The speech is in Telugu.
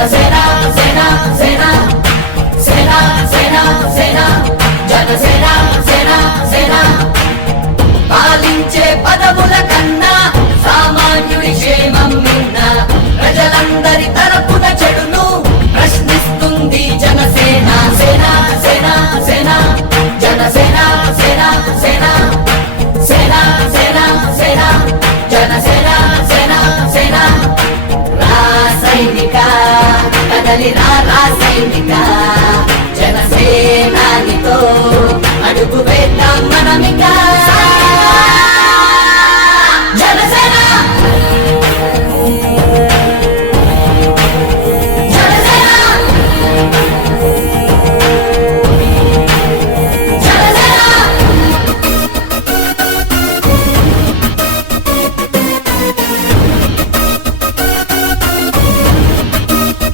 జనసేన సేన సేన సేన సేన సేన జనసేన సేన సేన పాలించే పదవుల కన్నా సామాన్యుడి క్షేమం మిన్న ప్రజలందరి తరపున చెడును ప్రశ్నిస్తుంది జనసేన సేన సేన సేన జనసేన సేన సేన సేన సేన సేన జనసేన సేన సేన సైనిక కదలి సైనిక జనసేనానితో అడుగు వేద్దాం మనమిక